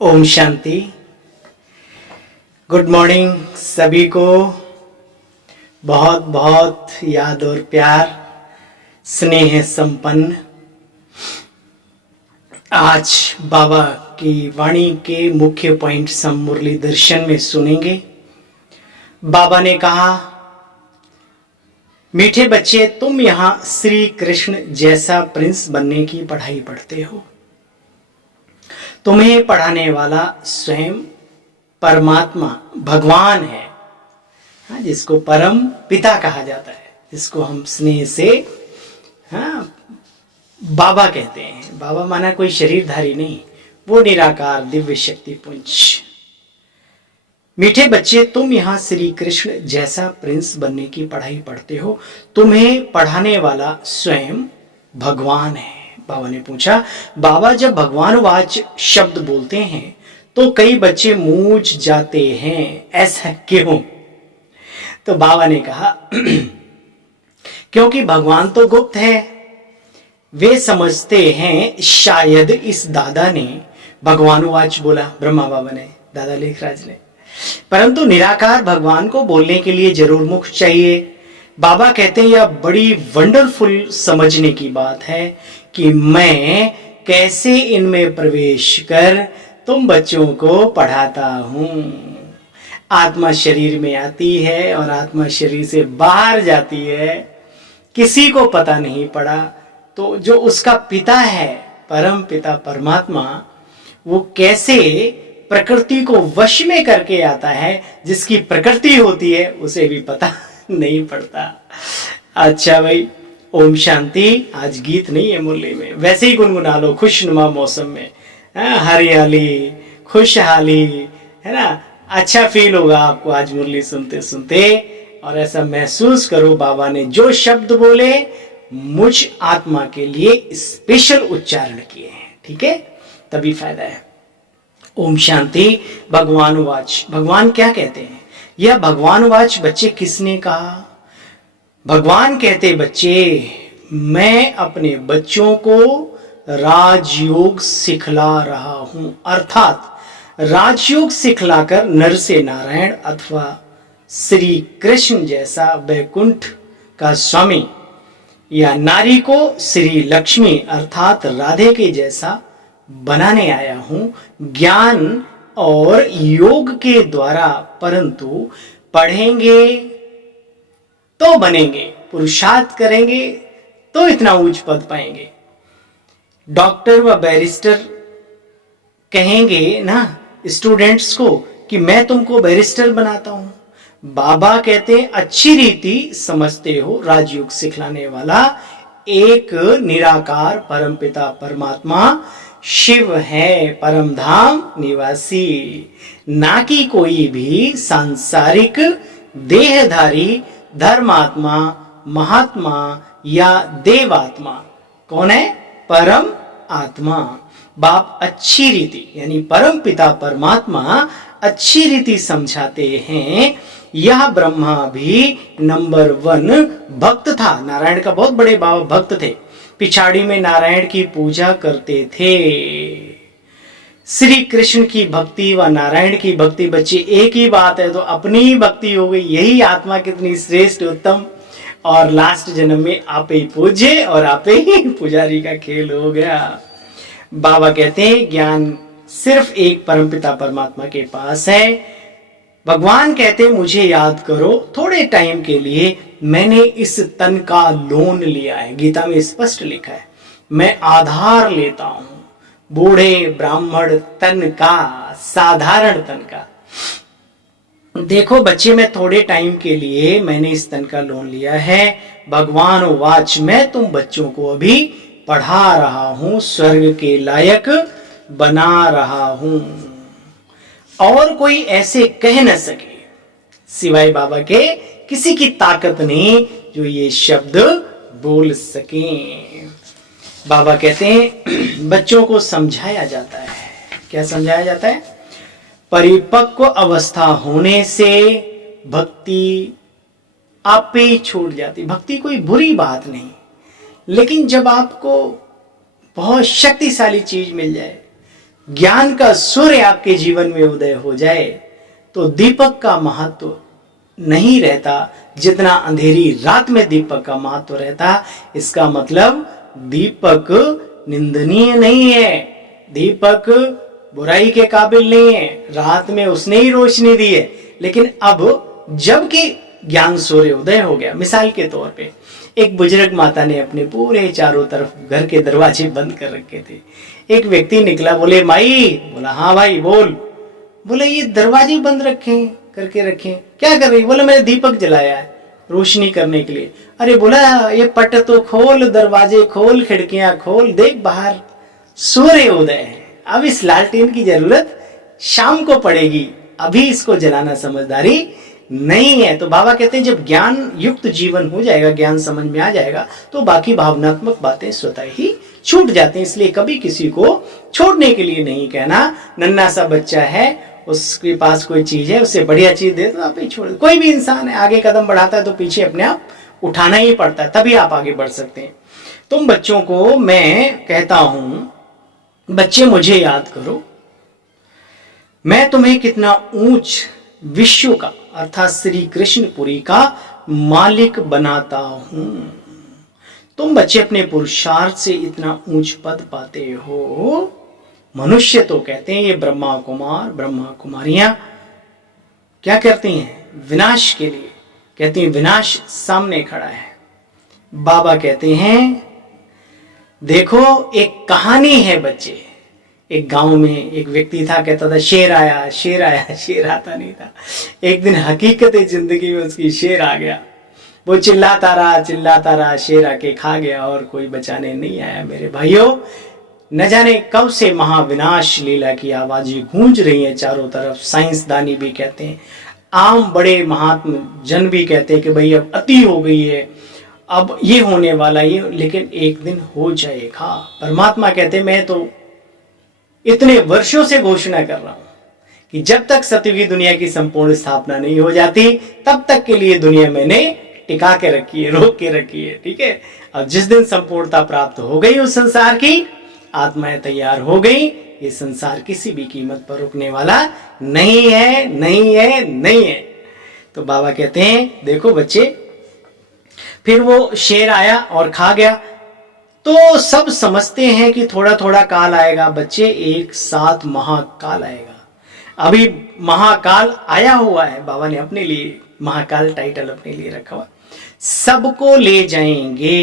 Om Shanti. Good morning सभी को। बहुत बहुत याद और प्यार, स्नेह संपन्न। आज बाबा की वाणी के मुख्य पॉइंट्स हम मुरली दर्शन में सुनेंगे। बाबा ने कहा, मीठे बच्चे, तुम यहाँ श्री कृष्ण जैसा प्रिंस बनने की पढ़ाई पढ़ते हो। तुम्हें पढ़ाने वाला स्वयं परमात्मा भगवान है, जिसको परम पिता कहा जाता है, जिसको हम स्नेह से बाबा कहते हैं। बाबा माना कोई शरीरधारी नहीं, वो निराकार दिव्य शक्ति पुंज। मीठे बच्चे, तुम यहाँ श्री कृष्ण जैसा प्रिंस बनने की पढ़ाई पढ़ते हो। तुम्हें पढ़ाने वाला स्वयं भगवान है। बाबा ने पूछा, बाबा जब भगवान वाच शब्द बोलते हैं तो कई बच्चे मूझ जाते हैं, ऐसा क्यों? तो बाबा ने कहा, क्योंकि भगवान तो गुप्त है। वे समझते हैं शायद इस दादा ने भगवान वाच बोला, ब्रह्मा बाबा ने, दादा लेखराज ने, परंतु निराकार भगवान को बोलने के लिए जरूर मुख चाहिए। बाबा कहते हैं, यह बड़ी वंडरफुल समझने की बात है कि मैं कैसे इनमें प्रवेश कर तुम बच्चों को पढ़ाता हूं। आत्मा शरीर में आती है और आत्मा शरीर से बाहर जाती है, किसी को पता नहीं पड़ा। तो जो उसका पिता है, परम पिता परमात्मा, वो कैसे प्रकृति को वश में करके आता है, जिसकी प्रकृति होती है उसे भी पता नहीं पड़ता। अच्छा भाई, ओम शांति। आज गीत नहीं है मुरली में, वैसे ही गुनगुना लो खुशनुमा मौसम में। हरियाली, खुशहाली, है ना। अच्छा फील होगा आपको आज मुरली सुनते सुनते, और ऐसा महसूस करो बाबा ने जो शब्द बोले मुझ आत्मा के लिए स्पेशल उच्चारण किए हैं, ठीक है, तभी फायदा है। ओम शांति। भगवान वाच, भगवान क्या कहते हैं? यह भगवान वाच बच्चे किसने कहा? भगवान कहते, बच्चे, मैं अपने बच्चों को राजयोग सिखला रहा हूं। अर्थात राजयोग सिखलाकर नर से नारायण अथवा श्री कृष्ण जैसा वैकुंठ का स्वामी, या नारी को श्री लक्ष्मी अर्थात राधे के जैसा बनाने आया हूं, ज्ञान और योग के द्वारा। परंतु पढ़ेंगे तो बनेंगे, पुरुषार्थ करेंगे तो इतना ऊंच पद पाएंगे। डॉक्टर व बैरिस्टर कहेंगे ना स्टूडेंट्स को कि मैं तुमको बैरिस्टर बनाता हूं। बाबा कहते हैं, अच्छी रीति समझते हो, राजयोग सिखलाने वाला एक निराकार परमपिता परमात्मा शिव है, परम धाम निवासी, ना कि कोई भी सांसारिक देहधारी धर्मात्मा, महात्मा या देवात्मा। कौन है? परम आत्मा। बाप अच्छी रीति यानी परम पिता परमात्मा अच्छी रीति समझाते हैं। यह ब्रह्मा भी नंबर 1 भक्त था। नारायण का बहुत बड़े बाबा भक्त थे, पिछाड़ी में नारायण की पूजा करते थे। श्री कृष्ण की भक्ति व नारायण की भक्ति बच्चे एक ही बात है, तो अपनी ही भक्ति हो गई। यही आत्मा कितनी श्रेष्ठ उत्तम, और लास्ट जन्म में आपे ही पूजे और आपे ही पुजारी का खेल हो गया। बाबा कहते हैं, ज्ञान सिर्फ एक परमपिता परमात्मा के पास है। भगवान कहते, मुझे याद करो थोड़े टाइम के लिए। मैंने इस तन का लोन लिया है, गीता में स्पष्ट लिखा है, मैं आधार लेता हूं, बूढ़े ब्राह्मण तन का, साधारण तन का। देखो बच्चे, मैं थोड़े टाइम के लिए मैंने इस तन का लोन लिया है। भगवान वाच, मैं तुम बच्चों को अभी पढ़ा रहा हूं, स्वर्ग के लायक बना रहा हूं, और कोई ऐसे कह न सके सिवाय बाबा के, किसी की ताकत नहीं जो ये शब्द बोल सके। बाबा कहते हैं, बच्चों को समझाया जाता है। क्या समझाया जाता है? परिपक्व अवस्था होने से भक्ति आप पे ही छूट जाती। भक्ति कोई बुरी बात नहीं, लेकिन जब आपको बहुत शक्तिशाली चीज मिल जाए ज्ञान का सूर्य आपके जीवन में उदय हो जाए तो दीपक का महत्व नहीं रहता जितना अंधेरी रात में दीपक का महत्व रहता। इसका मतलब दीपक निंदनीय नहीं है, दीपक बुराई के काबिल नहीं है, रात में उसने ही रोशनी दी है। लेकिन अब जबकि ज्ञान सूर्य उदय हो गया, मिसाल के तौर पे एक बुजुर्ग माता ने अपने पूरे चारों तरफ घर के दरवाजे बंद कर रखे थे। एक व्यक्ति निकला, बोले माई। बोला हाँ भाई बोल। बोले ये दरवाजे बंद रखे करके रखे, क्या कर रही? बोले मैंने दीपक जलाया है रोशनी करने के लिए। अरे बोला ये पट तो खोल, दरवाजे खोल, खिड़कियां खोल, देख बाहर सूर्य उदय है। अब इस लालटेन की जरूरत शाम को पड़ेगी, अभी इसको जलाना समझदारी नहीं है। तो बाबा कहते हैं जब ज्ञान युक्त जीवन हो जाएगा, ज्ञान समझ में आ जाएगा, तो बाकी भावनात्मक बातें स्वतः ही छूट जाते हैं। इसलिए कभी किसी को छोड़ने के लिए नहीं कहना। नन्हा सा बच्चा है, उसके पास कोई चीज है, उसे बढ़िया चीज दे तो आप ही छोड़। कोई भी इंसान है, आगे कदम बढ़ाता है तो पीछे अपने आप उठाना ही पड़ता है, तभी आप आगे बढ़ सकते हैं। तुम बच्चों को मैं कहता हूं, बच्चे मुझे याद करो, मैं तुम्हें कितना ऊंच विश्व का अर्थात श्री कृष्णपुरी का मालिक बनाता हूं। तुम बच्चे अपने पुरुषार्थ से इतना ऊंच पद पाते हो। मनुष्य तो कहते हैं ये ब्रह्मा कुमार ब्रह्मा कुमारियां क्या करती हैं? विनाश के लिए कहती हैं, विनाश सामने खड़ा है। बाबा कहते हैं देखो एक कहानी है बच्चे। एक गांव में एक व्यक्ति था, कहता था शेर आया शेर आया, शेर आता नहीं था। एक दिन हकीकत जिंदगी में उसकी शेर आ गया। वो चिल्लाता रहा, शेर आके खा गया और कोई बचाने नहीं आया। मेरे भाइयों, न जाने कब से महाविनाश लीला की आवाजें गूंज रही हैं चारों तरफ। साइंसदानी भी कहते हैं, आम बड़े महात्मा जन भी कहते हैं कि भाई अब अति हो गई है, अब ये होने वाला ये, लेकिन एक दिन हो जाएगा। परमात्मा कहते हैं मैं तो इतने वर्षों से घोषणा कर रहा हूं कि जब तक सतयुगी दुनिया की संपूर्ण स्थापना नहीं हो जाती तब तक के लिए दुनिया मैंने टिका के रखी है, रोक के रखी है। ठीक है, अब जिस दिन संपूर्णता प्राप्त हो गई उस संसार की, आत्माएं तैयार हो गई, ये संसार किसी भी कीमत पर रुकने वाला नहीं है, नहीं है, नहीं है। तो बाबा कहते हैं देखो बच्चे, फिर वो शेर आया और खा गया। तो सब समझते हैं कि थोड़ा थोड़ा काल आएगा बच्चे, एक साथ महाकाल आएगा। अभी महाकाल आया हुआ है, बाबा ने अपने लिए महाकाल टाइटल अपने लिए रखा हुआ। सबको ले जाएंगे,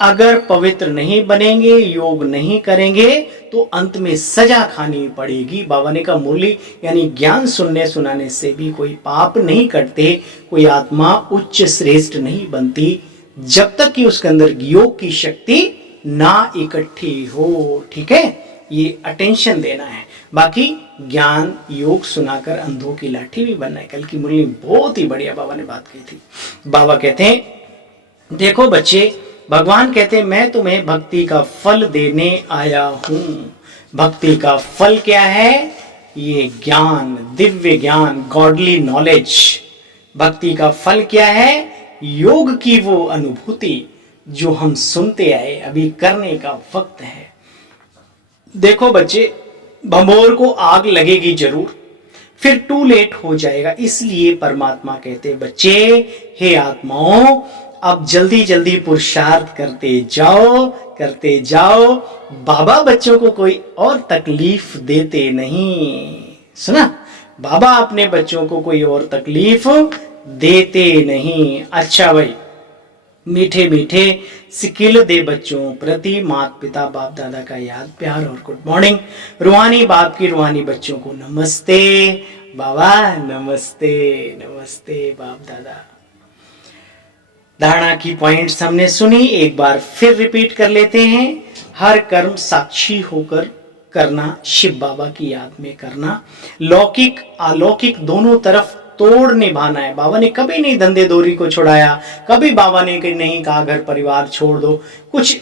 अगर पवित्र नहीं बनेंगे, योग नहीं करेंगे तो अंत में सजा खानी पड़ेगी। बाबा ने कहा मुरली यानी ज्ञान सुनने सुनाने से भी कोई पाप नहीं कटते, कोई आत्मा उच्च श्रेष्ठ नहीं बनती जब तक कि उसके अंदर योग की शक्ति ना इकट्ठी हो। ठीक है, ये अटेंशन देना है। बाकी ज्ञान योग सुनाकर अंधों की लाठी भी बनना है। कल की मुरली बहुत ही बढ़िया बाबा ने बात कही थी। बाबा कहते हैं देखो बच्चे, भगवान कहते हैं मैं तुम्हें भक्ति का फल देने आया हूं। भक्ति का फल क्या है? ये ज्ञान, दिव्य ज्ञान, गॉडली नॉलेज। भक्ति का फल क्या है? योग की वो अनुभूति जो हम सुनते आए, अभी करने का वक्त है। देखो बच्चे, भंबोर को आग लगेगी जरूर, फिर टू लेट हो जाएगा। इसलिए परमात्मा कहते बच्चे, हे आत्माओं, अब जल्दी जल्दी पुरुषार्थ करते जाओ। बाबा बच्चों को कोई और तकलीफ देते नहीं। सुना, बाबा अपने बच्चों को कोई और तकलीफ देते नहीं। अच्छा भाई, मीठे मीठे सिकिल दे बच्चों प्रति माता पिता बाप दादा का याद प्यार और गुड मॉर्निंग। रूहानी बाप की रूहानी बच्चों को नमस्ते बाबा, नमस्ते नमस्ते बाप दादा। धारणा की पॉइंट्स हमने सुनी, एक बार फिर रिपीट कर लेते हैं। हर कर्म साक्षी होकर करना, शिव बाबा की याद में करना। लौकिक अलौकिक दोनों तरफ तोड़ निभाना है। बाबा ने कभी नहीं धंधे दोरी को छुड़ाया, कभी बाबा ने नहीं कहा घर परिवार छोड़ दो। कुछ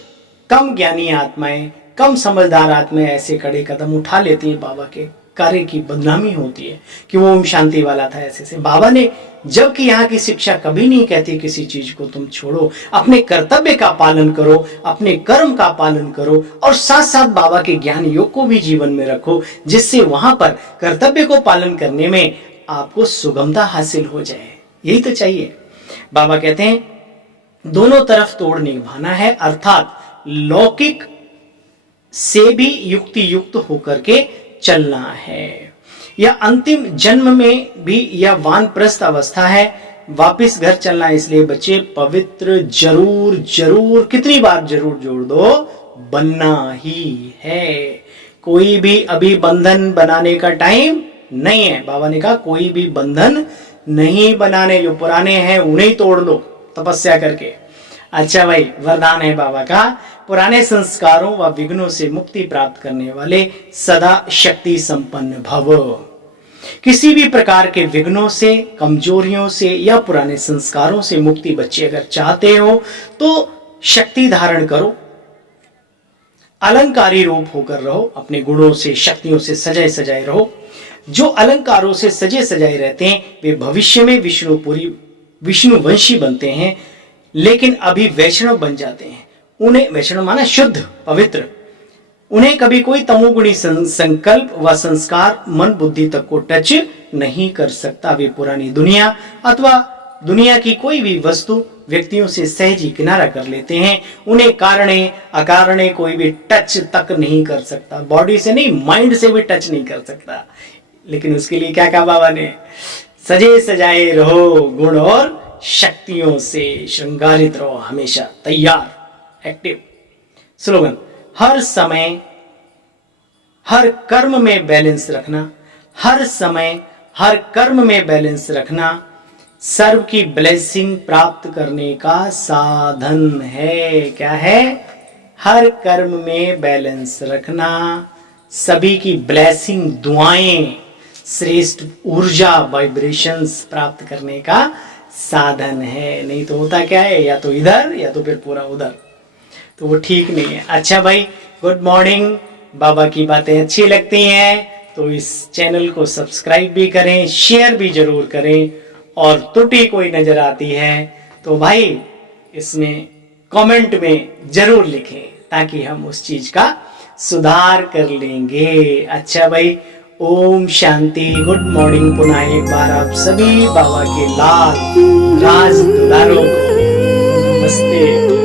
कम ज्ञानी आत्माएं, कम समझदार आत्माएं ऐसे कड़े कदम उठा लेती हैं बाबा के कार्य की बदनामी होती है कि वो ओम शांति वाला था ऐसे से। बाबा ने जबकि यहाँ की शिक्षा कभी नहीं कहती किसी चीज को तुम छोड़ो, अपने कर्तव्य का पालन करो, अपने कर्म का पालन करो और साथ साथ बाबा के ज्ञान योग को भी जीवन में रखो, जिससे वहां पर कर्तव्य को पालन करने में आपको सुगमता हासिल हो जाए। यही तो चाहिए। बाबा कहते हैं दोनों तरफ तोड़ निभाना है, अर्थात लौकिक से भी युक्ति युक्त होकर के चलना है। यह अंतिम जन्म में भी यह वानप्रस्थ अवस्था है, वापिस घर चलना। इसलिए बच्चे पवित्र जरूर जरूर, कितनी बार जरूर जोड़ दो, बनना ही है। कोई भी अभी बंधन बनाने का टाइम नहीं है। बाबा ने कहा कोई भी बंधन नहीं बनाने, जो पुराने हैं उन्हें तोड़ लो तपस्या करके। अच्छा भाई, वरदान है बाबा का, पुराने संस्कारों व विघ्नों से मुक्ति प्राप्त करने वाले सदा शक्ति संपन्न भव। किसी भी प्रकार के विघ्नों से, कमजोरियों से या पुराने संस्कारों से मुक्ति बच्चे अगर चाहते हो तो शक्ति धारण करो, अलंकारी रूप होकर रहो, अपने गुणों से शक्तियों से सजाए सजाए रहो। जो अलंकारों से सजे सजाए रहते हैं वे भविष्य में विष्णुवंशी बनते हैं, लेकिन अभी वैष्णव बन जाते हैं। उन्हें वैष्णव माना शुद्ध पवित्र, उन्हें कभी कोई तमोगुणी संकल्प व संस्कार मन बुद्धि तक को टच नहीं कर सकता। वे पुरानी दुनिया अथवा दुनिया की कोई भी वस्तु व्यक्तियों से सहज ही किनारा कर लेते हैं। उन्हें कारणे अकारणे कोई भी टच तक नहीं कर सकता, बॉडी से नहीं माइंड से भी टच नहीं कर सकता। लेकिन उसके लिए क्या कहा बाबा ने, सजे सजाए रहो, गुण और शक्तियों से श्रृंगारित रहो, हमेशा तैयार, एक्टिव। स्लोगन, हर समय हर कर्म में बैलेंस रखना, हर समय हर कर्म में बैलेंस रखना सर्व की ब्लेसिंग प्राप्त करने का साधन है। क्या है? हर कर्म में बैलेंस रखना सभी की ब्लेसिंग, दुआएं, श्रेष्ठ ऊर्जा, वाइब्रेशंस प्राप्त करने का साधन है। नहीं तो होता क्या है, या तो इधर या तो फिर पूरा उधर, तो वो ठीक नहीं है। अच्छा भाई, गुड मॉर्निंग। बाबा की बातें अच्छी लगती हैं तो इस चैनल को सब्सक्राइब भी करें, शेयर भी जरूर करें, और त्रुटि कोई नजर आती है तो भाई इसमें कमेंट में जरूर लिखें ताकि हम उस चीज का सुधार कर लेंगे। अच्छा भाई, ओम शांति, गुड मॉर्निंग। पुनः एक बार आप सभी बाबा के लाल राज दुलारों को नमस्ते।